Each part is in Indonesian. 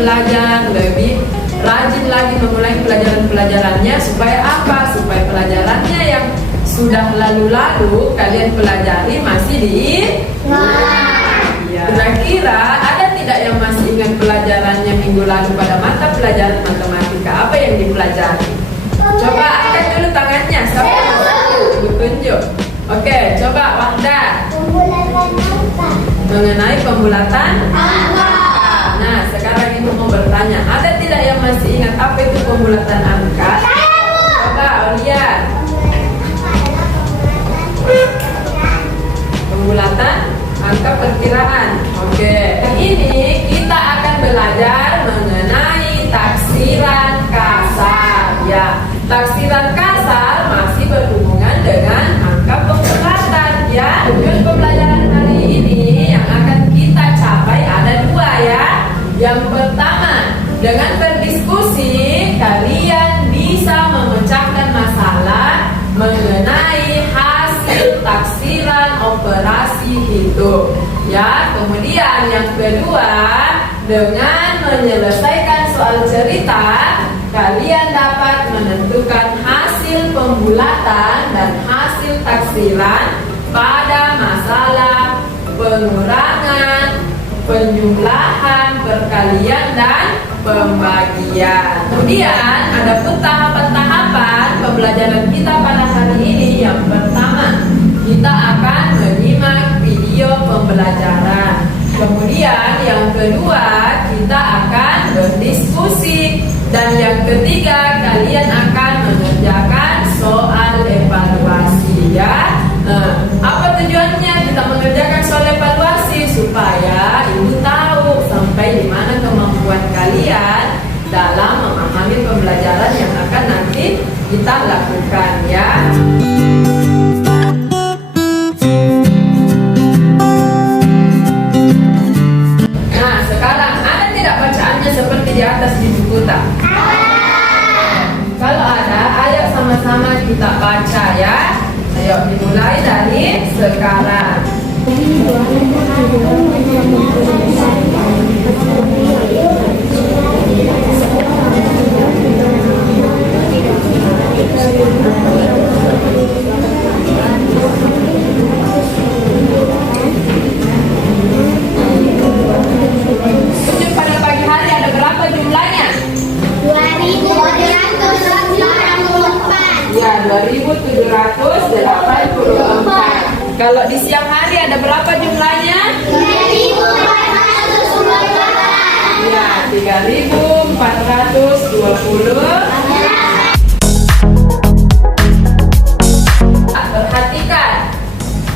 belajar, lebih rajin lagi memulai pelajaran-pelajarannya. Supaya apa? Supaya pelajarannya yang sudah lalu-lalu kalian pelajari masih ya. Kira-kira ada tidak yang masih ingat pelajarannya minggu lalu pada mata pelajaran matematika? Apa yang dipelajari? Coba angkat dulu tangannya. Siapa yang satu? Tunjuk. Oke, coba Wahda. Pembulatan angka. Mengenai pembulatan Angka. Nah, sekarang Ibu mau bertanya, ada tidak yang masih ingat apa itu pembulatan angka? Coba Aulia. Pembulatan angka perkiraan. Oke. Ini kita akan belajar mengenai taksiran kasar. Ya, taksiran kasar masih berhubungan dengan angka pembulatan. Ya, tujuan pembelajaran hari ini yang akan kita capai ada dua ya. Yang pertama, dengan berdiskusi kalian bisa memecahkan masalah mengenai hasil taksiran operasi hitung. Ya, kemudian yang kedua, dengan menyelesaikan soal cerita, kalian dapat menentukan hasil pembulatan dan hasil taksiran pada masalah pengurangan, penjumlahan, perkalian, dan pembagian. Kemudian ada pun tahapan-tahapan pembelajaran kita pada hari ini. Yang pertama, kita akan menyimak video pembelajaran. Kemudian yang kedua, kita akan berdiskusi. Dan yang ketiga, kalian akan mengerjakan soal evaluasi ya. Apa tujuannya kita mengerjakan soal evaluasi? Supaya Ibu tahu sampai di mana kemampuan kalian dalam memahami pembelajaran yang akan nanti kita lakukan ya. Nah, sekarang ada tidak bacaannya seperti di atas di buku tak? Kalau ada, ayo sama-sama kita baca ya. Ayo dimulai dari sekarang. Tunjuk pada pagi hari ada berapa jumlahnya? 2.784. Ya, 2.784. Kalau di siang hari ada berapa jumlahnya? 3.420. Ya, 3.420. Perhatikan,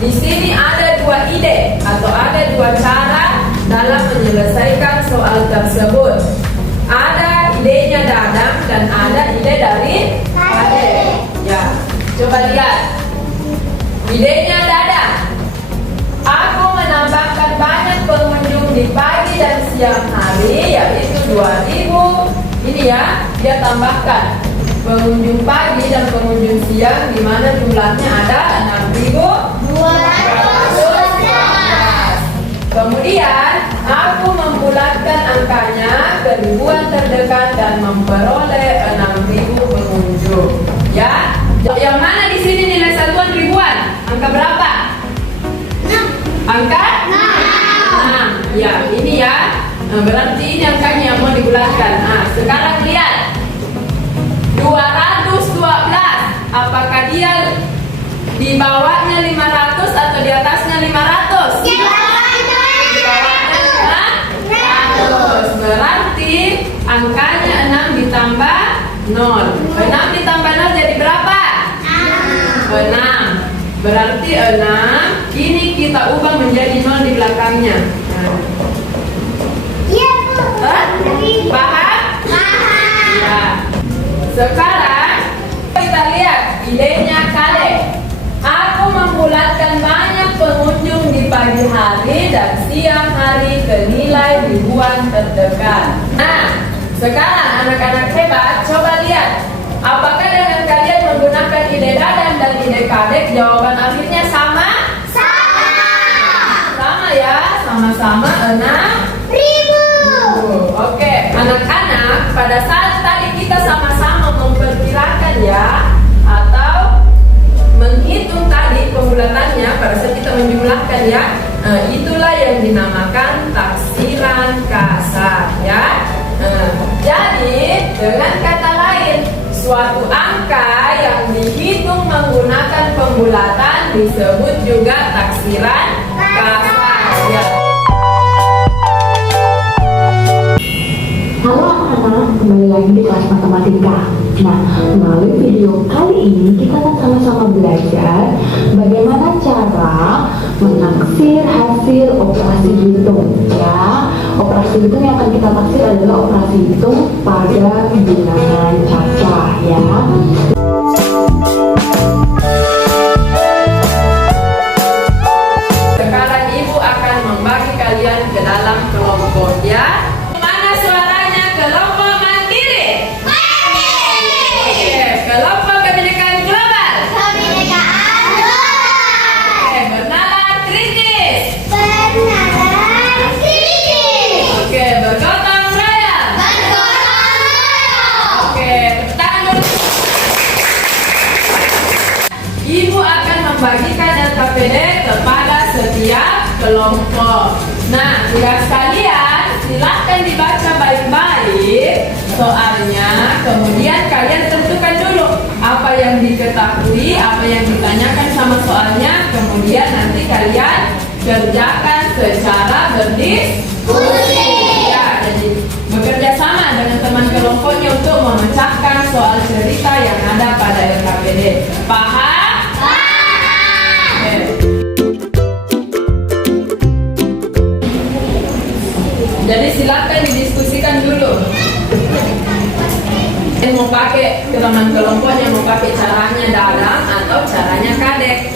di sini ada dua ide atau ada dua cara dalam menyelesaikan soal tersebut. Ada idenya Dadang dan ada ide dari Ade. Ya, coba lihat. Idenya Dadang. Aku menambahkan banyak pengunjung di pagi dan siang hari, yaitu 2.000. Ini ya, dia tambahkan pengunjung pagi dan pengunjung siang, di mana jumlahnya ada 6.214. Kemudian aku membulatkan angkanya ke ribuan terdekat dan memperoleh 6.000 pengunjung. Ya, yang mana di sini nilai satuan ribuan? Angka berapa? 6. Angka 6. Ya, ini ya. Nah, berarti ini angkanya yang mau dibulatkan. Nah, sekarang lihat. 212. Apakah dia di bawahnya 500 atau di atasnya 500? Di bawahnya 100. Berarti angkanya 6 ditambah 0. 6 ditambah 0 jadi berapa? 6. Berarti 6 ini kita ubah menjadi 0 di belakangnya. Iya, Bu. Paham? Ya. Sekarang kita lihat idenya Kale. Aku membulatkan banyak pengunjung di pagi hari dan siang hari ke nilai ribuan terdekat. Nah, sekarang anak-anak hebat, coba lihat. Apakah dengan kalian menggunakan ide Dadan dan ide Kadek, jawaban akhirnya sama? Sama ya, sama-sama 6.000. Oke, kasar ya. Jadi dengan kata lain, suatu angka yang dihitung menggunakan pembulatan disebut juga taksiran kasar ya. Halo anak-anak, kembali lagi di kelas matematika. Nah, melalui video kali ini kita akan sama-sama belajar bagaimana cara menaksir hasil operasi hitung ya. Operasi hitung yang akan kita taksir adalah operasi hitung pada bilangan cacah ya. Sekarang ibu akan membagi kalian ke dalam kelompok ya. Mana suaranya kelompok mandiri? Oke, kelompok kebinekaan global. Oke, bernalar kritis. Oke, bergotong royong. Oke, tepuk tangan dulu. Ibu akan membagikan LKPD kepada setiap kelompok. Nah, tugas kalian silahkan dibaca baik-baik soalnya, kemudian kalian tentukan dulu apa yang diketahui, apa yang ditanyakan sama soalnya, kemudian nanti kalian kerjakan secara berdiskusi. Ya, jadi bekerja sama dengan teman kelompoknya untuk memecahkan soal cerita yang ada pada LKPD. Paham? Oke. Jadi silakan didiskusikan dulu. Yang mau pakai teman kelompoknya mau pakai caranya dalam atau caranya kadek.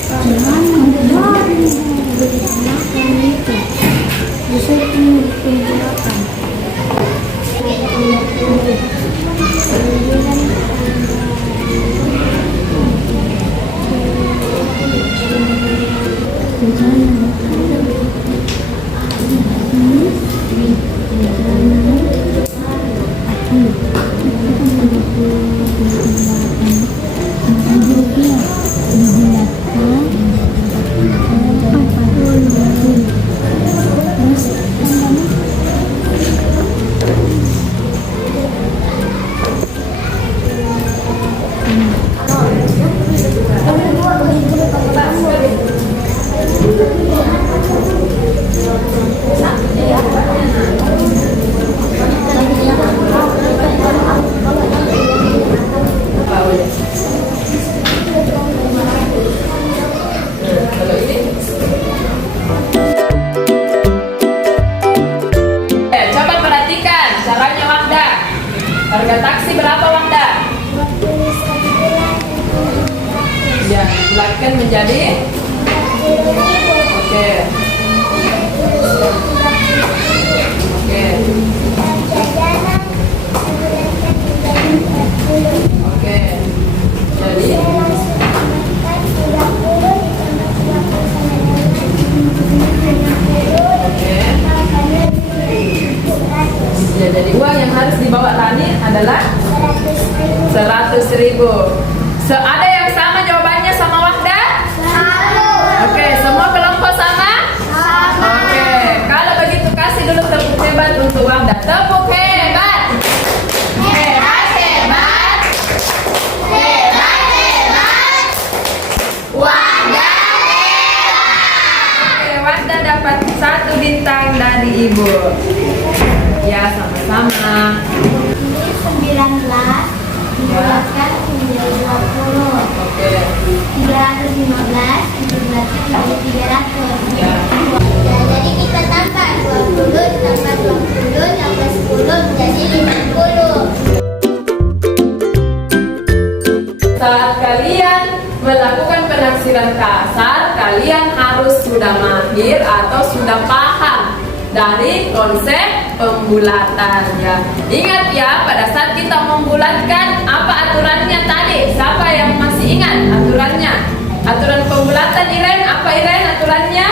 Coba perhatikan caranya Wahda. Harga taksi berapa Wahda? Ya, bulatkan menjadi. Oke. Oke. Jadi ya, jadi uang yang harus dibawa Rani adalah 100.000. Ada yang sama jawabannya sama Wahda? Oke, semua kelompok sama? Oke, kalau begitu kasih dulu tepuk hebat untuk Wahda. Tepuk hebat. Hebat, hebat. Hebat, hebat. Wahda hebat. Oke, Wahda dapat 1 bintang dari Ibu. Ya, sama-sama. 19 dibulatkan menjadi 20. Oke. 315 dibulatkan menjadi 300. Ya. Nah, jadi kita tambah 20 tambah 20 tambah 10 menjadi 50. Saat kalian melakukan penaksiran kasar, kalian harus sudah mahir atau sudah paham dari konsep pembulatan ya. Ingat ya, pada saat kita membulatkan, apa aturannya tadi? Siapa yang masih ingat aturannya? Aturan pembulatan Iren, apa Iren aturannya?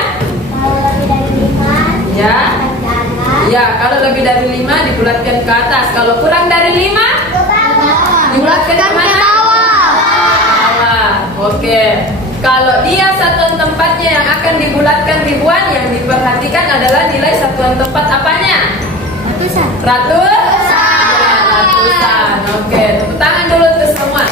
Kalau lebih dari 5 Ya. ke atas. Ya, kalau lebih dari 5 dibulatkan ke atas. Kalau kurang dari 5 dibulatkan ke mana? Bawah. Oke. Kalau dia satuan tempatnya yang akan dibulatkan ribuan, yang diperhatikan adalah nilai satuan tempat apanya? Ratusan. Ratusan. Oke, tepuk tangan dulu untuk semua.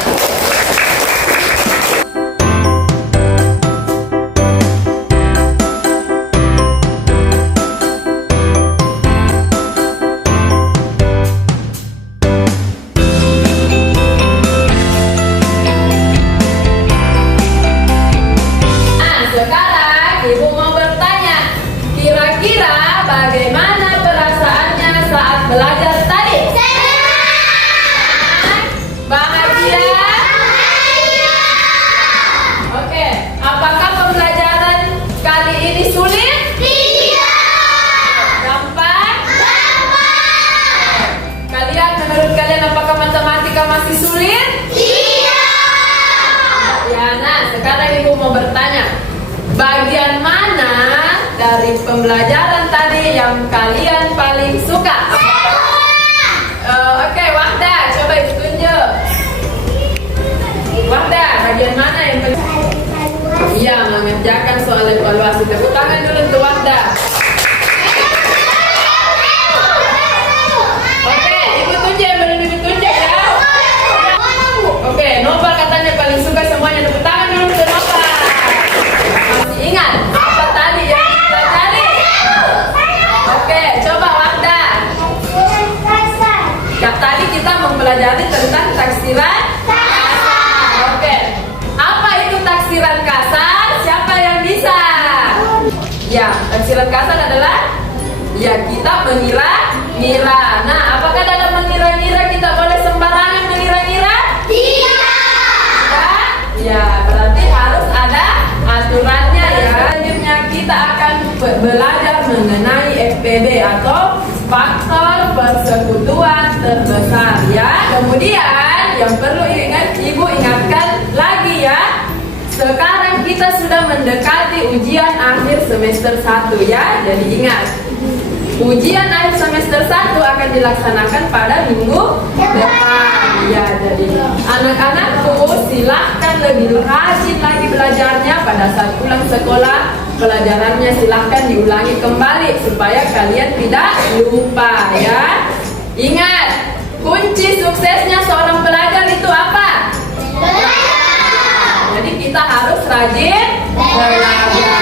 Sekarang Ibu mau bertanya, kira-kira bagaimana perasaannya saat belajar tadi? Bahagia? Oke, apakah pembelajaran kali ini sulit? Gampang? Menurut kalian apakah matematika masih sulit? Ya, nah sekarang Ibu mau bertanya, bagian mana dari pembelajaran tadi yang kalian paling suka? Oke, Wahda, coba Ibu tunjuk. Wahda, bagian mana yang paling? Iya, mengerjakan soal evaluasi. Tepuk tangan dulu untuk Wahda. Oke, Ibu tunjuk yang belum Ibu tunjuk ya. Oke, Nopal katanya paling suka semuanya. Tepuk tangan dulu untuk Nopal. Masih ingat apa tadi yang kita cari? Oke, coba Wahda. Tadi kita mempelajari tentang taksiran kasar. Oke, apa itu taksiran kasar? Siapa yang bisa? Ya, taksiran kasar adalah ya kita mengira-ngira. Nah, apakah dalam mengira-ngira kita boleh sembarangan mengira-ngira? Ya, berarti harus ada aturannya ya. Selanjutnya kita akan belajar mengenai FPB atau faktor persekutuan terbesar ya. Kemudian yang perlu Ibu ingatkan lagi ya. Sekarang kita sudah mendekati ujian akhir semester 1 ya. Jadi ingat, ujian akhir semester 1 akan dilaksanakan pada minggu depan ya. Jadi anak-anakku silahkan lebih rajin lagi belajarnya. Pada saat pulang sekolah, pelajarannya silahkan diulangi kembali supaya kalian tidak lupa ya. Ingat, kunci suksesnya seorang pelajar itu apa? Jadi kita harus rajin belajar.